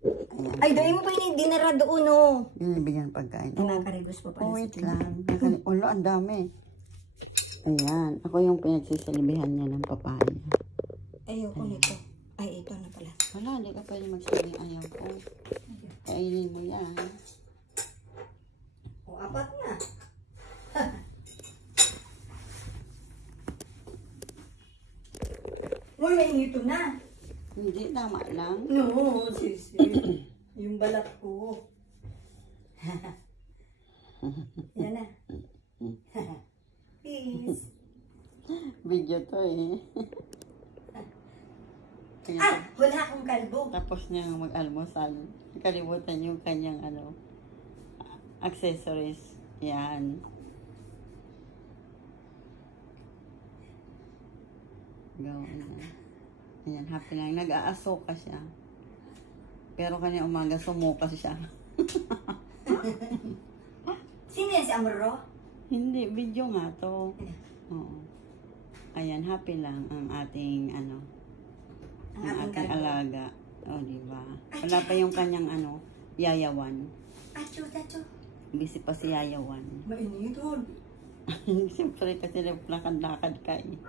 Ayan. Ay, dahil mo pa yung dinara doon, oh. Binibigyan pagkain. Ay, nakakaribos pa pala. Oh, wait lang. Ulo, ang dami. Ayan. Ako yung pinagsisilbihan niya ng papaya. Ayoko nito. Ay, ito na pala. Wala, hindi ka pwede magsabi ayaw ko. Kainin mo yan. O, apat na. Uy, may ito na. Hindi, tama lang. No, sisi. Yung balat ko. Yan na. Peace. Video to eh. Ah, wala akong kalbo. Tapos niya mag-almusal. Nakalimutan yung kanyang accessories. Yan. Go. Ayan, happy lang. Nag-aasoka siya. Pero kanya umaga sumukas siya. Sino yan si Amaro? Hindi, video nga to. Oo. Ayan, happy lang ang ating ang ating alaga. O, diba? Wala pa yung kanyang yayawan. Acho, acho. Busy pa si yayawan. Mainit, hon. Siyempre kasi lakad-lakad ka eh.